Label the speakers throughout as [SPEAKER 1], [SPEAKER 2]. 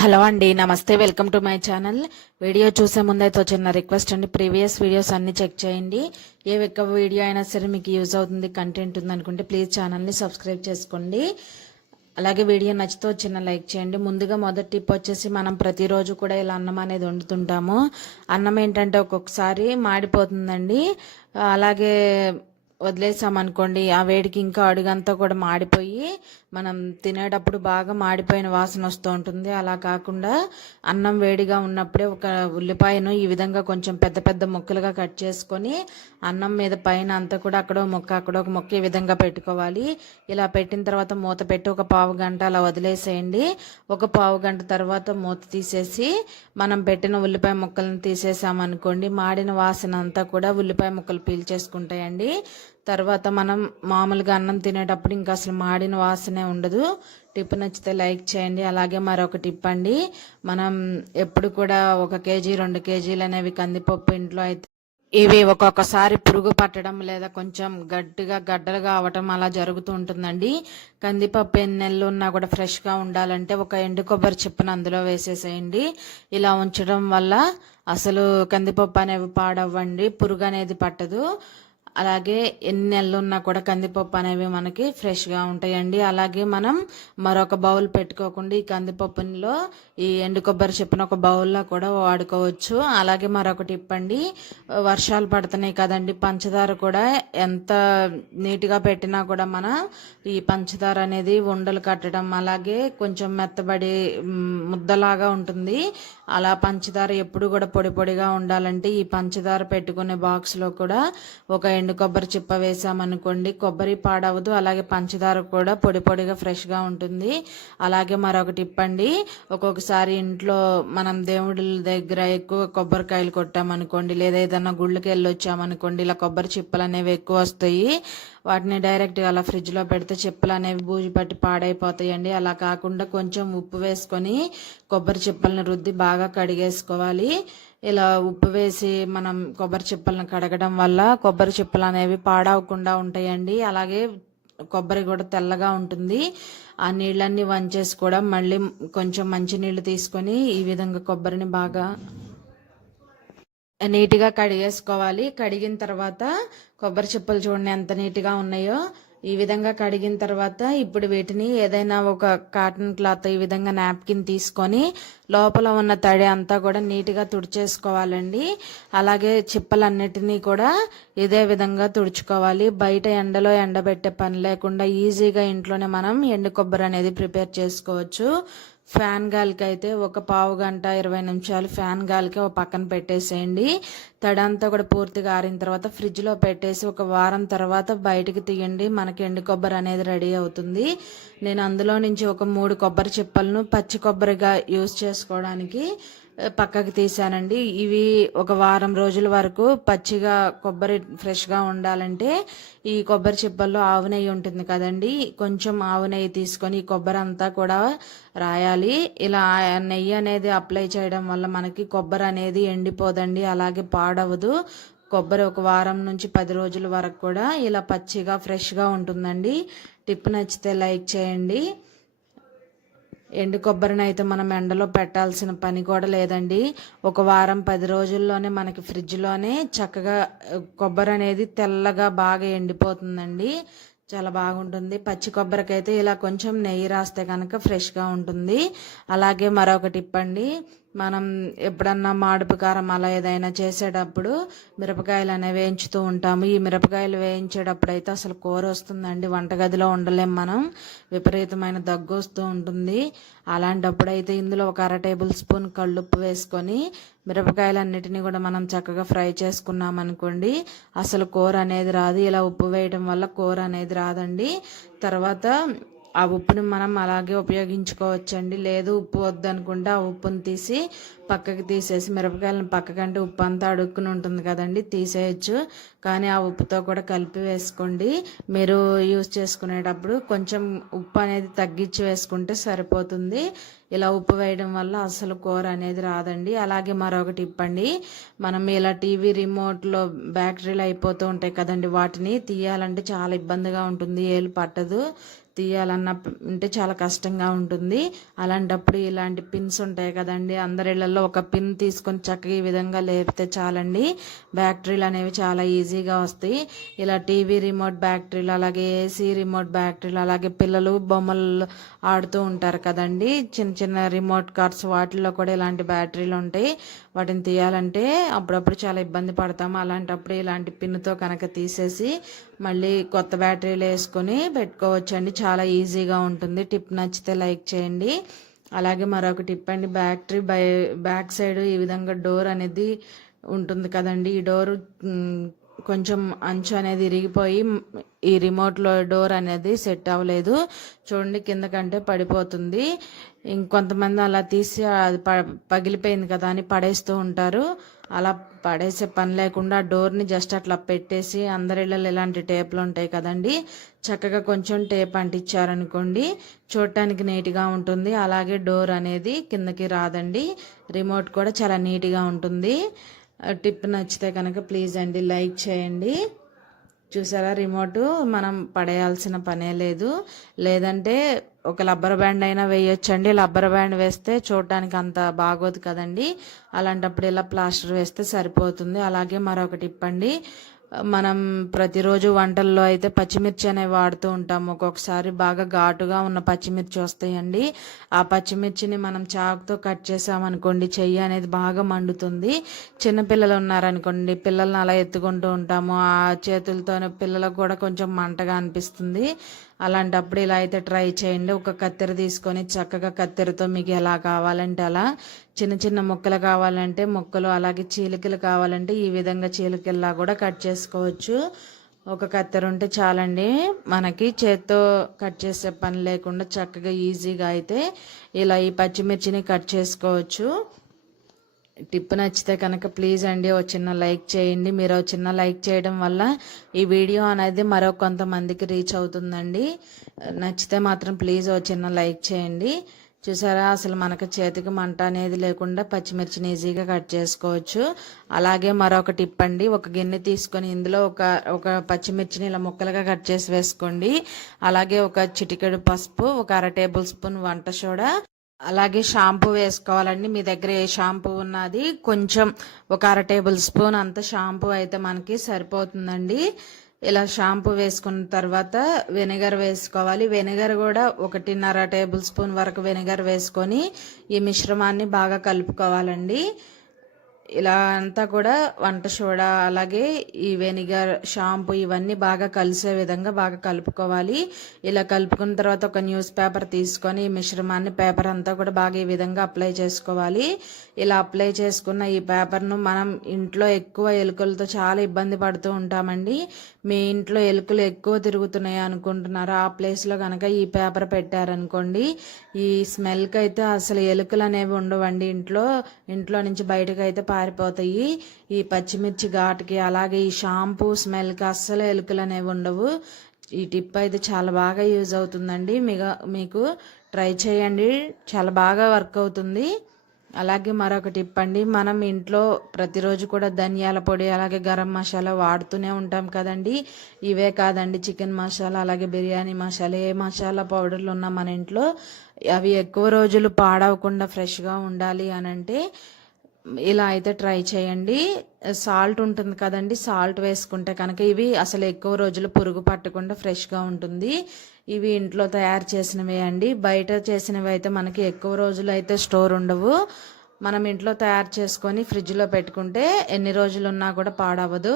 [SPEAKER 1] Hello అండి నమస్తే welcome to my channel. Video చూసే ముందైతే చిన్న రిక్వెస్ట్ అండి. ప్రీవియస్ వీడియోస్ అన్ని చెక్ చేయండి. ఏ ఒక్క వీడియో అయినా సరే మీకు యూజ్ అవుతుంది కంటెంట్ ఉందనుకుంటే ప్లీజ్ ఛానల్ని సబ్స్క్రైబ్ చేసుకోండి. అలాగే వీడియో నచ్చితే చిన్న లైక్ చేయండి. ముందుగా మొదటి టిప్ వచ్చేసి మనం ప్రతిరోజు కూడా ఇలా అన్నం అనేది వండుతుంటాము. అన్నం ఏంటంటే ఒక్కొక్కసారి మాడిపోతుందండి. అలాగే వదిలేసామనుకోండి ఆ వేడికి ఇంకా అడుగంతా కూడా మాడిపోయి మనం తినేటప్పుడు బాగా మాడిపోయిన వాసన వస్తూ ఉంటుంది. అలా కాకుండా అన్నం వేడిగా ఉన్నప్పుడే ఒక ఉల్లిపాయను ఈ విధంగా కొంచెం పెద్ద పెద్ద ముక్కలుగా కట్ చేసుకొని అన్నం మీద పైన అంతా కూడా అక్కడ ముక్క అక్కడ ఒక ముక్క ఈ విధంగా పెట్టుకోవాలి. ఇలా పెట్టిన తర్వాత మూత పెట్టి ఒక పావు గంట అలా వదిలేసేయండి. ఒక పావు గంట తర్వాత మూత తీసేసి మనం పెట్టిన ఉల్లిపాయ ముక్కలను తీసేసామనుకోండి మాడిన వాసన అంతా కూడా ఉల్లిపాయ ముక్కలు పీల్చేసుకుంటాయండి తర్వాత మనం మామూలుగా అన్నం తినేటప్పుడు ఇంకా అసలు మాడిన వాసనే ఉండదు. టిప్ నచ్చితే లైక్ చేయండి. అలాగే మరొక టిప్ అండి. మనం ఎప్పుడు కూడా ఒక కేజీ రెండు కేజీలు అనేవి కందిపప్పు ఇంట్లో అయితే ఇవి ఒక్కొక్కసారి పురుగు పట్టడం లేదా కొంచెం గట్టిగా గడ్డలుగా అవటం అలా జరుగుతూ ఉంటుందండి. కందిపప్పు ఎన్ని నెలలు ఉన్నా కూడా ఫ్రెష్గా ఉండాలంటే ఒక ఎండు కొబ్బరి చిప్పను అందులో వేసేసేయండి. ఇలా ఉంచడం వల్ల అసలు కందిపప్పు అనేవి పాడవ్వండి. పురుగు అనేది పట్టదు. అలాగే ఎన్ని నెలలు ఉన్నా కూడా కందిపప్పు అనేవి మనకి ఫ్రెష్గా ఉంటాయండి. అలాగే మనం మరొక బౌల్ పెట్టుకోకుండా ఈ కందిపప్పులో ఈ ఎండు కొబ్బరి చెప్పిన ఒక బౌల్లో కూడా వాడుకోవచ్చు. అలాగే మరొకటి ఇప్పండి వర్షాలు పడుతున్నాయి కదండి పంచదార కూడా ఎంత నీట్గా పెట్టినా కూడా మన ఈ పంచదార అనేది ఉండలు కట్టడం అలాగే కొంచెం మెత్తబడి ముద్దలాగా ఉంటుంది. అలా పంచదార ఎప్పుడు కూడా పొడి పొడిగా ఉండాలంటే ఈ పంచదార పెట్టుకునే బాక్స్లో కూడా ఒక ఎండు కొబ్బరి చిప్ప వేసామనుకోండి కొబ్బరి పాడవదు. అలాగే పంచదార కూడా పొడి పొడిగా ఫ్రెష్గా ఉంటుంది. అలాగే మరొకటి ఇప్పండి ఒక్కొక్కసారి ఇంట్లో మనం దేవుడి దగ్గర ఎక్కువ కొబ్బరికాయలు కొట్టామనుకోండి లేదా ఏదైనా గుళ్ళకి వెళ్ళి వచ్చామనుకోండి ఇలా కొబ్బరి చిప్పలు అనేవి ఎక్కువ వస్తాయి. వాటిని డైరెక్ట్గా అలా ఫ్రిడ్జ్లో పెడితే చిప్పలు అనేవి బూజు పట్టి పాడైపోతాయండి. అలా కాకుండా కొంచెం ఉప్పు వేసుకొని కొబ్బరి చిప్పలను రుద్ది బాగా బాగా కడిగేసుకోవాలి. ఇలా ఉప్పు వేసి మనం కొబ్బరి చిప్పలను కడగడం వల్ల కొబ్బరి చిప్పలు అనేవి పాడవకుండా ఉంటాయండి. అలాగే కొబ్బరి కూడా తెల్లగా ఉంటుంది. ఆ నీళ్ళన్నీ వంచేసి కూడా మళ్ళీ కొంచెం మంచి నీళ్ళు తీసుకొని ఈ విధంగా కొబ్బరిని బాగా నీట్గా కడిగేసుకోవాలి. కడిగిన తర్వాత కొబ్బరి చిప్పలు చూడండి ఎంత నీట్గా ఉన్నాయో. ఈ విధంగా కడిగిన తర్వాత ఇప్పుడు వీటిని ఏదైనా ఒక కాటన్ క్లాత్ ఈ విధంగా నాప్కిన్ తీసుకొని లోపల ఉన్న తడి అంతా కూడా నీట్గా తుడిచేసుకోవాలండి. అలాగే చిప్పలన్నిటినీ కూడా ఇదే విధంగా తుడుచుకోవాలి. బయట ఎండలో ఎండబెట్టే పని లేకుండా ఈజీగా ఇంట్లోనే మనం ఎండు కొబ్బరి అనేది ప్రిపేర్ చేసుకోవచ్చు. ఫ్యాన్ గాలికి అయితే ఒక పావు గంట ఇరవై నిమిషాలు ఫ్యాన్ గాలికి ఒక పక్కన పెట్టేసేయండి. తడంతా కూడా పూర్తిగా ఆరిన తర్వాత ఫ్రిడ్జ్లో పెట్టేసి ఒక వారం తర్వాత బయటికి తీయండి. మనకి ఎండు కొబ్బరి అనేది రెడీ అవుతుంది. నేను అందులో నుంచి ఒక మూడు కొబ్బరి చిప్పలను పచ్చి కొబ్బరిగా యూస్ చేసుకోవడానికి పక్కకి తీసానండి ఇవి ఒక వారం రోజుల వరకు పచ్చిగా కొబ్బరి ఫ్రెష్గా ఉండాలంటే ఈ కొబ్బరి చిప్పల్లో ఆవు నెయ్యి ఉంటుంది కదండి. కొంచెం ఆవు నెయ్యి తీసుకొని కొబ్బరి అంతా కూడా రాయాలి. ఇలా నెయ్యి అనేది అప్లై చేయడం వల్ల మనకి కొబ్బరి అనేది ఎండిపోదండి. అలాగే పాడవదు. కొబ్బరి ఒక వారం నుంచి పది రోజుల వరకు కూడా ఇలా పచ్చిగా ఫ్రెష్గా ఉంటుందండి. టిప్ నచ్చితే లైక్ చేయండి. ఎండు కొబ్బరిని అయితే మనం ఎండలో పెట్టాల్సిన పని కూడా లేదండి. ఒక వారం పది రోజుల్లోనే మనకి ఫ్రిడ్జ్లోనే చక్కగా కొబ్బరి అనేది తెల్లగా బాగా ఎండిపోతుందండి. చాలా బాగుంటుంది. పచ్చి కొబ్బరికైతే ఇలా కొంచెం నెయ్యి రాస్తే కనుక ఫ్రెష్గా ఉంటుంది. అలాగే మరొకటి ఇప్పండి. మనం ఎప్పుడన్నా మాడుపు కారం అలా ఏదైనా చేసేటప్పుడు మిరపకాయలు అనేవి వేయించుతూ ఉంటాము. ఈ మిరపకాయలు వేయించేటప్పుడు అయితే అసలు కూర వస్తుందండి. వంటగదిలో ఉండలేం మనం. విపరీతమైన దగ్గు వస్తూ ఉంటుంది. అలాంటప్పుడు అయితే ఇందులో ఒక అర టేబుల్ స్పూన్ కళ్ళుప్పు వేసుకొని మిరపకాయలన్నిటిని కూడా మనం చక్కగా ఫ్రై చేసుకున్నాం అనుకోండి అసలు కూర అనేది రాదు. ఇలా ఉప్పు వేయడం వల్ల కూర అనేది రాదండి. తర్వాత ఆ ఉప్పుని మనం అలాగే ఉపయోగించుకోవచ్చండి. లేదు ఉప్పు వద్దనుకుంటే ఆ ఉప్పుని తీసి పక్కకి తీసేసి మిరపకాయలను పక్కకంటే ఉప్పు అంతా అడుక్కుని ఉంటుంది కదండి తీసేయచ్చు. కానీ ఆ ఉప్పుతో కూడా కలిపి వేసుకోండి. మీరు యూజ్ చేసుకునేటప్పుడు కొంచెం ఉప్పు అనేది తగ్గించి వేసుకుంటే సరిపోతుంది. ఇలా ఉప్పు వేయడం వల్ల అసలు కూర అనేది రాదండి. అలాగే మరొకటి ఇప్పండి. మనం ఇలా టీవీ రిమోట్లో బ్యాటరీలు అయిపోతూ ఉంటాయి కదండి వాటిని తీయాలంటే చాలా ఇబ్బందిగా ఉంటుంది ఏలు పట్టదు. తీయాలన్న ఉంటే చాలా కష్టంగా ఉంటుంది. అలాంటప్పుడు ఇలాంటి పిన్స్ ఉంటాయి కదండి. అందరి ఇళ్ళలో ఒక పిన్ తీసుకొని చక్కగా ఈ విధంగా లేపితే చాలండి. బ్యాటరీలు అనేవి చాలా ఈజీగా వస్తాయి. ఇలా టీవీ రిమోట్ బ్యాటరీలు అలాగే ఏసీ రిమోట్ బ్యాటరీలు అలాగే పిల్లలు బొమ్మలు ఆడుతూ ఉంటారు కదండి. చిన్న చిన్న రిమోట్ కార్స్ వాటిల్లో కూడా ఇలాంటి బ్యాటరీలు ఉంటాయి. వాటిని తీయాలంటే అప్పుడప్పుడు చాలా ఇబ్బంది పడతాము. అలాంటప్పుడు ఇలాంటి పిన్నుతో కనుక తీసేసి మళ్ళీ కొత్త బ్యాటరీలు వేసుకొని పెట్టుకోవచ్చండి. చాలా చాలా ఈజీగా ఉంటుంది. టిప్ నచ్చితే లైక్ చేయండి. అలాగే మరొక టిప్ అండి బ్యాటరీ బై బ్యాక్ సైడ్ ఈ విధంగా డోర్ అనేది ఉంటుంది కదండి. ఈ డోర్ కొంచెం అంచు అనేది ఇరిగిపోయి ఈ రిమోట్లో డోర్ అనేది సెట్ అవ్వలేదు. చూడండి కిందకంటే పడిపోతుంది. ఇంకొంతమంది అలా తీసి అది ప పగిలిపోయింది కదా అని పడేస్తూ ఉంటారు. అలా పడేసే పని లేకుండా డోర్ని జస్ట్ అట్లా పెట్టేసి అందరి ఇళ్ళలో ఇలాంటి టేపులు ఉంటాయి కదండి. చక్కగా కొంచెం టేప్ అంటించారనుకోండి చూడటానికి నీట్గా ఉంటుంది. అలాగే డోర్ అనేది కిందకి రాదండి. రిమోట్ కూడా చాలా నీట్గా ఉంటుంది. టిప్ నచ్చితే కనుక ప్లీజ్ అండి లైక్ చేయండి. చూసారా రిమోట్ మనం పడేయాల్సిన పనే లేదు. లేదంటే ఒక లబ్బర్ బ్యాండ్ అయినా వేయొచ్చండి. లబ్బర్ బ్యాండ్ వేస్తే చూడటానికి అంత బాగోదు కదండి. అలాంటప్పుడు ఇలా ప్లాస్టర్ వేస్తే సరిపోతుంది. అలాగే మరొకటి ఇప్పండి. మనం ప్రతిరోజు వంటల్లో అయితే పచ్చిమిర్చి అనేవి వాడుతూ ఉంటాము ఒక్కొక్కసారి బాగా ఘాటుగా ఉన్న పచ్చిమిర్చి వస్తాయండి. ఆ పచ్చిమిర్చిని మనం చాకుతో కట్ చేసామనుకోండి చెయ్యి అనేది బాగా మండుతుంది. చిన్నపిల్లలు ఉన్నారనుకోండి పిల్లల్ని అలా ఎత్తుకుంటూ ఉంటాము. ఆ చేతులతోనే పిల్లలకు కూడా కొంచెం మంటగా అనిపిస్తుంది. అలాంటప్పుడు ఇలా అయితే ట్రై చేయండి. ఒక కత్తెర తీసుకొని చక్కగా కత్తెరతో మీకు ఎలా కావాలంటే అలా చిన్న చిన్న ముక్కలు కావాలంటే ముక్కలు అలాగే చీలికలు కావాలంటే ఈ విధంగా చీలికల్లా కూడా కట్ చేసుకోవచ్చు. ఒక కత్తెర ఉంటే చాలండి. మనకి చేత్తో కట్ చేసే పని లేకుండా చక్కగా ఈజీగా అయితే ఇలా ఈ పచ్చిమిర్చిని కట్ చేసుకోవచ్చు. టిప్ నచ్చితే కనుక ప్లీజ్ అండి ఒక చిన్న లైక్ చేయండి. మీరు ఒక చిన్న లైక్ చేయడం వల్ల ఈ వీడియో అనేది మరో కొంతమందికి రీచ్ అవుతుందండి. నచ్చితే మాత్రం ప్లీజ్ ఒక చిన్న లైక్ చేయండి. చూసారా అసలు మనకు చేతికి మంట అనేది లేకుండా పచ్చిమిర్చిని ఈజీగా కట్ చేసుకోవచ్చు. అలాగే మరొక టిప్ అండి ఒక గిన్నె తీసుకొని ఇందులో ఒక ఒక పచ్చిమిర్చిని ఇలా ముక్కలుగా కట్ చేసి వేసుకోండి. అలాగే ఒక చిటికెడు పసుపు ఒక అర టేబుల్ స్పూన్ వంట సోడా అలాగే షాంపూ వేసుకోవాలండి. మీ దగ్గర ఏ షాంపూ ఉన్నది? కొంచెం ఒక అర టేబుల్ స్పూన్ అంత షాంపూ అయితే మనకి సరిపోతుందండి. ఇలా షాంపూ వేసుకున్న తర్వాత వెనిగర్ వేసుకోవాలి. వెనిగర్ కూడా ఒకటిన్నర టేబుల్ స్పూన్ వరకు వెనిగర్ వేసుకొని ఈ మిశ్రమాన్ని బాగా కలుపుకోవాలండి. ఇలా అంతా కూడా వంట సోడా అలాగే ఈ వెనిగర్ షాంపూ ఇవన్నీ బాగా కలిసే విధంగా బాగా కలుపుకోవాలి. ఇలా కలుపుకున్న తర్వాత ఒక న్యూస్ పేపర్ తీసుకొని ఈ మిశ్రమాన్ని పేపర్ అంతా కూడా బాగా ఈ విధంగా అప్లై చేసుకోవాలి. ఇలా అప్లై చేసుకున్న ఈ పేపర్ను మనం ఇంట్లో ఎక్కువ ఎలుకలతో చాలా ఇబ్బంది పడుతూ ఉంటామండి. మీ ఇంట్లో ఎలుకలు ఎక్కువ తిరుగుతున్నాయి అనుకుంటున్నారు? ఆ ప్లేస్లో కనుక ఈ పేపర్ పెట్టారనుకోండి ఈ స్మెల్కి అయితే అసలు ఎలుకలు అనేవి ఉండవండి. ఇంట్లో ఇంట్లో నుంచి బయటకు అయితే పారిపోతాయి. ఈ పచ్చిమిర్చి ఘాటుకి అలాగే ఈ షాంపూ స్మెల్కి అస్సలు ఎలుకలు అనేవి ఉండవు. ఈ టిప్ అయితే చాలా బాగా యూజ్ అవుతుందండి. మీకు మీకు ట్రై చేయండి. చాలా బాగా వర్క్ అవుతుంది. అలాగే మరొక టిప్ అండి. మనం ఇంట్లో ప్రతిరోజు కూడా ధనియాల పొడి అలాగే గరం మసాలా వాడుతూనే ఉంటాం కదండి. ఇవే కాదండి చికెన్ మసాలా అలాగే బిర్యానీ మసాలా. ఏ మసాలా పౌడర్లు ఉన్నా మన ఇంట్లో అవి ఎక్కువ రోజులు పాడవకుండా ఫ్రెష్గా ఉండాలి అని అంటే ఇలా అయితే ట్రై చేయండి. సాల్ట్ ఉంటుంది కదండి సాల్ట్ వేసుకుంటే కనుక ఇవి అసలు ఎక్కువ రోజులు పురుగు పట్టకుండా ఫ్రెష్గా ఉంటుంది. ఇవి ఇంట్లో తయారు చేసినవి అండి. బయట చేసినవి అయితే మనకి ఎక్కువ రోజులు అయితే స్టోర్ ఉండవు. మనం ఇంట్లో తయారు చేసుకొని ఫ్రిడ్జ్లో పెట్టుకుంటే ఎన్ని రోజులు ఉన్నా కూడా పాడవదు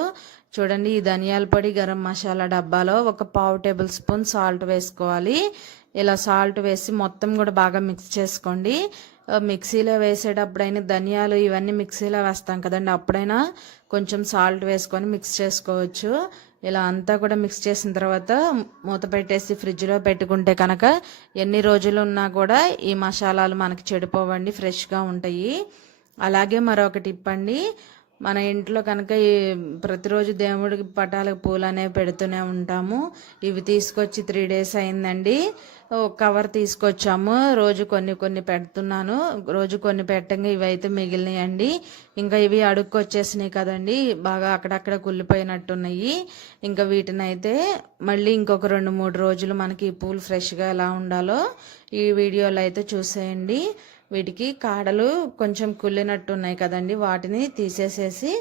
[SPEAKER 1] చూడండి ఈ ధనియాల పొడి గరం మసాలా డబ్బాలో ఒక పావు టేబుల్ స్పూన్ సాల్ట్ వేసుకోవాలి. ఇలా సాల్ట్ వేసి మొత్తం కూడా బాగా మిక్స్ చేసుకోండి. మిక్సీలో వేసేటప్పుడైనా ధనియాలు ఇవన్నీ మిక్సీలో వేస్తాం కదండి. అప్పుడైనా కొంచెం సాల్ట్ వేసుకొని మిక్స్ చేసుకోవచ్చు. ఇలా అంతా కూడా మిక్స్ చేసిన తర్వాత మూత పెట్టేసి ఫ్రిడ్జ్లో పెట్టుకుంటే కనుక ఎన్ని రోజులు ఉన్నా కూడా ఈ మసాలాలు మనకి చెడిపోవండి ఫ్రెష్గా ఉంటాయి. అలాగే మరొక టిప్ అండి మన ఇంట్లో కనుక ఈ ప్రతిరోజు దేవుడికి పటాలకు పూలు అనేవి పెడుతూనే ఉంటాము. ఇవి తీసుకొచ్చి త్రీ డేస్ అయిందండి. కవర్ తీసుకొచ్చాము. రోజు కొన్ని కొన్ని పెడుతున్నాను. రోజు కొన్ని పెట్టంగా ఇవి అయితే మిగిలినాయండి. ఇంకా ఇవి అడుక్కు వచ్చేసినాయి కదండి. బాగా అక్కడక్కడ కుళ్ళిపోయినట్టున్నాయి. ఇంకా వీటిని అయితే మళ్ళీ ఇంకొక రెండు మూడు రోజులు మనకి ఈ పూలు ఫ్రెష్గా ఎలా ఉండాలో ఈ వీడియోలో అయితే చూసేయండి. వీటికి కాడలు కొంచెం కుళ్ళినట్టు ఉన్నాయి కదండి. వాటిని తీసేసేసి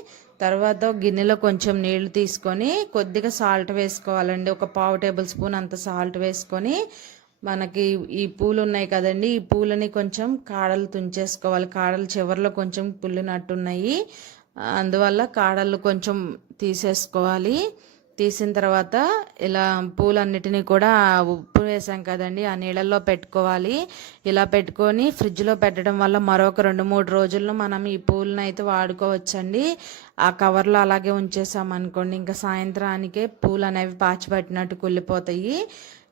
[SPEAKER 1] తర్వాత గిన్నెలో కొంచెం నీళ్ళు తీసుకొని కొద్దిగా సాల్ట్ వేసుకోవాలండి. ఒక పావు టేబుల్ స్పూన్ అంత సాల్ట్ వేసుకొని మనకి ఈ పూలు ఉన్నాయి కదండి. ఈ పూలని కొంచెం కాడలు తుంచేసుకోవాలి. కాడలు చివరిలో కొంచెం పుల్లినట్టున్నాయి. అందువల్ల కాడలు కొంచెం తీసేసుకోవాలి. తీసిన తర్వాత ఇలా పూలన్నిటినీ కూడా ఉప్పు వేసాం కదండి. ఆ నీళ్ళల్లో పెట్టుకోవాలి. ఇలా పెట్టుకొని ఫ్రిడ్జ్లో పెట్టడం వల్ల మరొక రెండు మూడు రోజుల్లో మనం ఈ పూలను అయితే వాడుకోవచ్చండి. ఆ కవర్లో అలాగే ఉంచేసాం అనుకోండి ఇంకా సాయంత్రానికే పూలు అనేవి పాచిపెట్టినట్టు కుళ్ళిపోతాయి.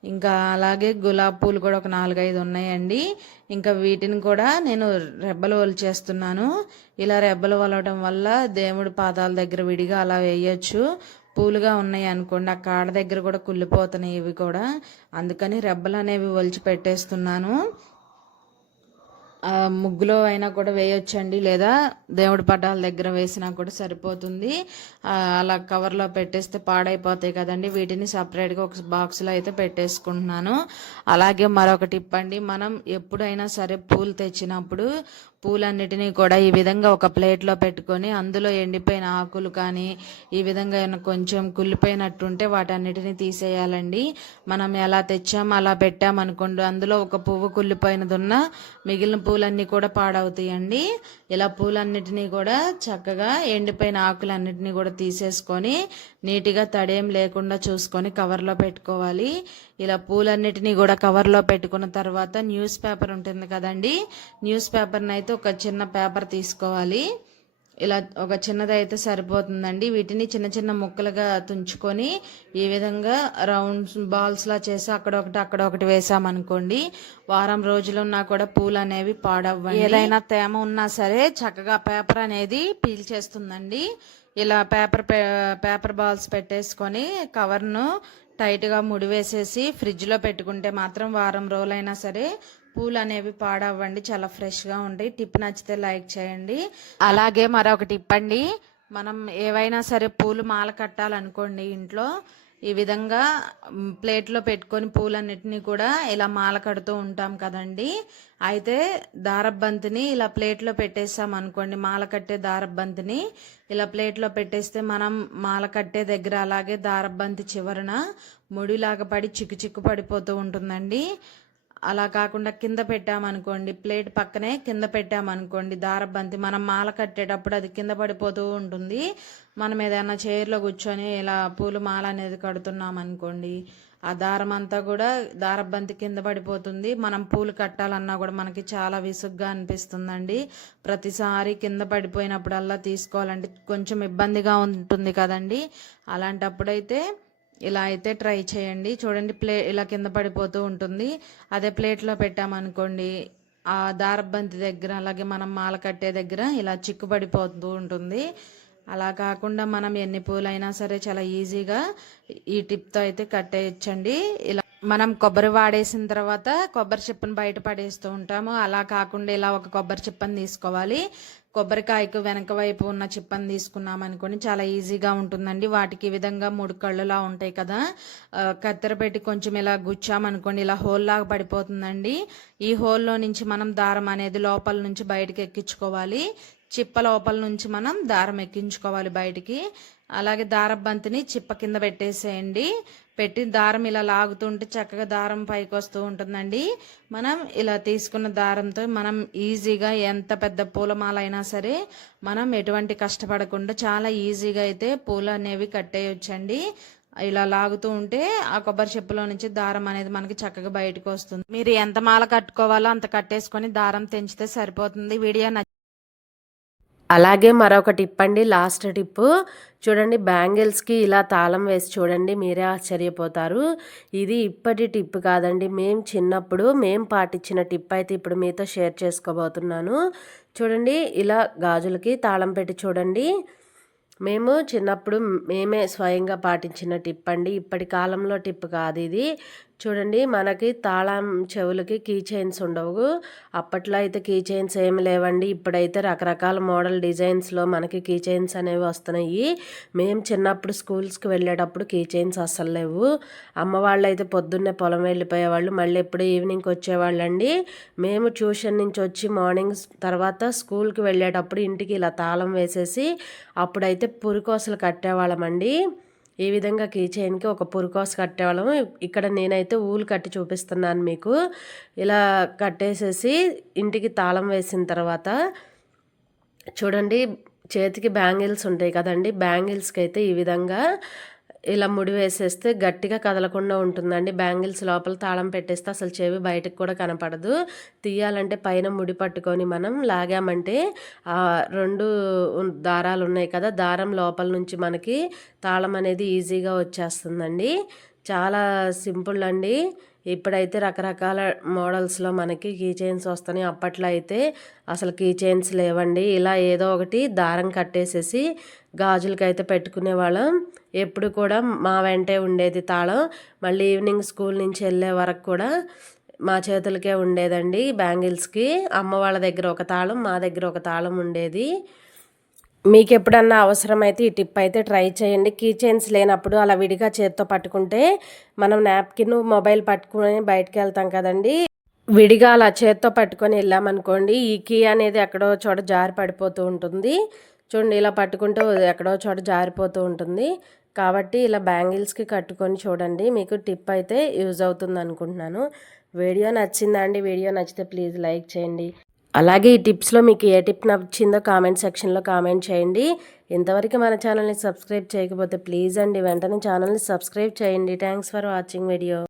[SPEAKER 1] ఇంకా అలాగే గులాబీ పూలు కూడా ఒక నాలుగైదు ఉన్నాయండి. ఇంకా వీటిని కూడా నేను రెబ్బలు వలిచేస్తున్నాను ఇలా రెబ్బలు వలవడం వల్ల దేవుడి పాదాల దగ్గర విడిగా అలా వేయచ్చు. పూలుగా ఉన్నాయి అనుకోండి ఆ కాడ దగ్గర కూడా కుళ్ళిపోతున్నాయి ఇవి కూడా. అందుకని రెబ్బలు అనేవి ఒలిచి పెట్టేస్తున్నాను. ముగ్గులో అయినా కూడా వేయొచ్చండి. లేదా దేవుడి పటాల దగ్గర వేసినా కూడా సరిపోతుంది. అలా కవర్లో పెట్టేస్తే పాడైపోతాయి కదండి. వీటిని సపరేట్గా ఒక బాక్స్లో అయితే పెట్టేసుకుంటున్నాను. అలాగే మరొక టిప్ అండి. మనం ఎప్పుడైనా సరే పూలు తెచ్చినప్పుడు పూలన్నిటినీ కూడా ఈ విధంగా ఒక ప్లేట్లో పెట్టుకొని అందులో ఎండిపోయిన ఆకులు కానీ ఈ విధంగా కొంచెం కుళ్ళిపోయినట్టుంటే వాటన్నిటిని తీసేయాలండి. మనం ఎలా తెచ్చాం అలా పెట్టామనుకోండి అందులో ఒక పువ్వు కుళ్ళిపోయినది ఉన్న మిగిలిన పూలన్నీ కూడా పాడవుతాయండి. ఇలా పూలన్నిటినీ కూడా చక్కగా ఎండిపోయిన ఆకులన్నిటినీ కూడా తీసేసుకొని నీట్గా తడేం లేకుండా చూసుకొని కవర్లో పెట్టుకోవాలి. ఇలా పూలన్నిటినీ కూడా కవర్లో పెట్టుకున్న తర్వాత న్యూస్ పేపర్ ఉంటుంది కదండి. న్యూస్ పేపర్ని అయితే ఒక చిన్న పేపర్ తీసుకోవాలి. ఇలా ఒక చిన్నది అయితే సరిపోతుందండి. వీటిని చిన్న చిన్న ముక్కలుగా తుంచుకొని ఈ విధంగా రౌండ్స్ బాల్స్లా చేసి అక్కడ ఒకటి అక్కడ ఒకటి వేసామనుకోండి వారం రోజులున్నా కూడా పూలు అనేవి పాడవ్వండి. ఏదైనా తేమ ఉన్నా సరే చక్కగా పేపర్ అనేది పీల్చేస్తుందండి ఇలా పేపర్ పేపర్ బాల్స్ పెట్టేసుకొని కవర్ను టైట్గా ముడివేసేసి ఫ్రిడ్జ్లో పెట్టుకుంటే మాత్రం వారం రోజులైనా సరే పూలు అనేవి పాడవ్వండి చాలా ఫ్రెష్గా ఉంటాయి టిప్ నచ్చితే లైక్ చేయండి. అలాగే మరొక టిప్ అండి మనం ఏవైనా సరే పూలు మాల కట్టాలనుకోండి ఇంట్లో ఈ విధంగా ప్లేట్లో పెట్టుకొని పూలన్నిటినీ కూడా ఇలా మాల కడుతూ ఉంటాం కదండి. అయితే దారబ్బంతిని ఇలా ప్లేట్లో పెట్టేసాం అనుకోండి మాల కట్టే దారబ్బంతిని. ఇలా ప్లేట్లో పెట్టేస్తే మనం మాల కట్టే దగ్గర అలాగే దారబ్బంతి చివరన ముడిలాగా పడి చిక్కు చిక్కు పడిపోతూ ఉంటుందండి. అలా కాకుండా కింద పెట్టామనుకోండి ప్లేట్ పక్కనే కింద పెట్టామనుకోండి దారబంతి మనం మాల కట్టేటప్పుడు అది కింద పడిపోతూ ఉంటుంది. మనం ఏదైనా చైర్లో కూర్చొని ఇలా పూలు మాల అనేది కడుతున్నాం అనుకోండి ఆ దారం అంతా కూడా దారబంతి కింద పడిపోతుంది. మనం పూలు కట్టాలన్నా కూడా మనకి చాలా విసుగ్గా అనిపిస్తుందండి. ప్రతిసారి కింద పడిపోయినప్పుడల్లా తీసుకోవాలంటే కొంచెం ఇబ్బందిగా ఉంటుంది కదండి. అలాంటప్పుడైతే ఇలా అయితే ట్రై చేయండి. చూడండి ప్లే ఇలా కింద పడిపోతూ ఉంటుంది. అదే ప్లేట్లో పెట్టామనుకోండి ఆ దారబంతి దగ్గర అలాగే మనం మాల కట్టే దగ్గర ఇలా చిక్కుపడిపోతూ ఉంటుంది. అలా కాకుండా మనం ఎన్ని పూలైనా సరే చాలా ఈజీగా ఈ టిప్తో అయితే కట్టేయచ్చండి. ఇలా మనం కొబ్బరి వాడేసిన తర్వాత కొబ్బరి చిప్పను బయట పడేస్తూ ఉంటాము. అలా కాకుండా ఇలా ఒక కొబ్బరి చిప్పను తీసుకోవాలి. కొబ్బరికాయకు వెనక వైపు ఉన్న చిప్పని తీసుకున్నాం అనుకోని చాలా ఈజీగా ఉంటుందండి. వాటికి ఈ విధంగా మూడు కళ్ళులా ఉంటాయి కదా. కత్తెర పెట్టి కొంచెం ఇలా గుచ్చామనుకోండి ఇలా హోల్లాగా పడిపోతుందండి. ఈ హోల్లో నుంచి మనం దారం అనేది లోపల నుంచి బయటకు ఎక్కించుకోవాలి. చిప్ప లోపల నుంచి మనం దారం ఎక్కించుకోవాలి బయటికి. అలాగే దారబంతిని చిప్ప కింద పెట్టేసేయండి. పెట్టి దారం ఇలా లాగుతుంటే చక్కగా దారం పైకి వస్తూ ఉంటుందండి. మనం ఇలా తీసుకున్న దారంతో మనం ఈజీగా ఎంత పెద్ద పూలమాల అయినా సరే మనం ఎటువంటి కష్టపడకుండా చాలా ఈజీగా అయితే పూలు అనేవి కట్టేయొచ్చండి. ఇలా లాగుతూ ఉంటే ఆ కొబ్బరి చెప్పులో నుంచి దారం అనేది మనకి చక్కగా బయటకు వస్తుంది. మీరు ఎంత మాల కట్టుకోవాలో అంత కట్టేసుకొని దారం తెంచితే సరిపోతుంది. వీడియో
[SPEAKER 2] అలాగే మరొక టిప్ అండి లాస్ట్ టిప్ చూడండి బ్యాంగిల్స్కి ఇలా తాళం వేసి చూడండి మీరే ఆశ్చర్యపోతారు. ఇది ఇప్పటి టిప్ కాదండి. మేము చిన్నప్పుడు మేము పాటించిన టిప్ అయితే ఇప్పుడు మీతో షేర్ చేసుకోబోతున్నాను. చూడండి ఇలా గాజులకి తాళం పెట్టి చూడండి. మేము చిన్నప్పుడు మేమే స్వయంగా పాటించిన టిప్ అండి ఇప్పటి కాలంలో టిప్ కాదు ఇది. చూడండి మనకి తాళం చెవులకి కీ చైన్స్ ఉండవు. అప్పట్లో అయితే కీ చైన్స్ ఏమి లేవండి. ఇప్పుడైతే రకరకాల మోడల్ డిజైన్స్లో మనకి కీ చైన్స్ అనేవి వస్తున్నాయి. మేము చిన్నప్పుడు స్కూల్స్కి వెళ్ళేటప్పుడు కీ చైన్స్ అస్సలు లేవు. అమ్మ వాళ్ళు అయితే పొద్దున్నే పొలం వెళ్ళిపోయేవాళ్ళు మళ్ళీ ఎప్పుడు ఈవినింగ్కి వచ్చేవాళ్ళండి. మేము ట్యూషన్ నుంచి వచ్చి మార్నింగ్ తర్వాత స్కూల్కి వెళ్ళేటప్పుడు ఇంటికి ఇలా తాళం వేసేసి అప్పుడైతే పురికోసలు కట్టేవాళ్ళమండి. ఈ విధంగా కీ చైన్కి ఒక పురుకోస కట్టేవాళ్ళం. ఇక్కడ నేనైతే ఊలు కట్టి చూపిస్తున్నాను మీకు. ఇలా కట్టేసేసి ఇంటికి తాళం వేసిన తర్వాత చూడండి చేతికి బ్యాంగిల్స్ ఉంటాయి కదండి. బ్యాంగిల్స్కి అయితే ఈ విధంగా ఇలా ముడి వేసేస్తే గట్టిగా కదలకుండా ఉంటుందండి. బ్యాంగిల్స్ లోపల తాళం పెట్టేస్తే అసలు చెవి బయటకు కూడా కనపడదు. తీయాలంటే పైన ముడి పట్టుకొని మనం లాగామంటే రెండు దారాలు ఉన్నాయి కదా దారం లోపల నుంచి మనకి తాళం అనేది ఈజీగా వచ్చేస్తుందండి. చాలా సింపుల్ అండి. ఇప్పుడైతే రకరకాల మోడల్స్లో మనకి కీ చైన్స్ వస్తున్నాయి. అప్పట్లో అయితే అసలు కీ చైన్స్ లేవండి. ఇలా ఏదో ఒకటి దారం కట్టేసేసి గాజులకి అయితే పెట్టుకునే వాళ్ళం ఎప్పుడు కూడా మా వెంటే ఉండేది తాళం. మళ్ళీ ఈవినింగ్ స్కూల్ నుంచి వెళ్ళే వరకు కూడా మా చేతులకే ఉండేదండి బ్యాంగిల్స్కి. అమ్మ వాళ్ళ దగ్గర ఒక తాళం మా దగ్గర ఒక తాళం ఉండేది. మీకు ఎప్పుడన్నా అవసరమైతే ఈ టిప్ అయితే ట్రై చేయండి. కీ చైన్స్ లేనప్పుడు అలా విడిగా చేత్తో పట్టుకుంటే మనం నాప్కిన్ మొబైల్ పట్టుకుని బయటకు వెళ్తాం కదండి. విడిగా అలా చేత్తో పట్టుకొని వెళ్ళామనుకోండి ఈ కీ అనేది ఎక్కడో చోట జారి పడిపోతూ ఉంటుంది. చూడండి ఇలా పట్టుకుంటే ఎక్కడో చోట జారిపోతూ ఉంటుంది. కాబట్టి ఇలా బ్యాంగిల్స్కి కట్టుకొని చూడండి మీకు టిప్ అయితే యూజ్ అవుతుంది అనుకుంటున్నాను. వీడియో నచ్చిందా అండి? వీడియో నచ్చితే ప్లీజ్ లైక్ చేయండి. అలాగే ఈ టిప్స్లో మీకు ఏ టిప్ నచ్చిందో కామెంట్ సెక్షన్లో కామెంట్ చేయండి. ఇంతవరకు మన ఛానల్ని సబ్స్క్రైబ్ చేయకపోతే ప్లీజ్ అండి. వెంటనే ఛానల్ని సబ్స్క్రైబ్ చేయండి. Thanks for watching video.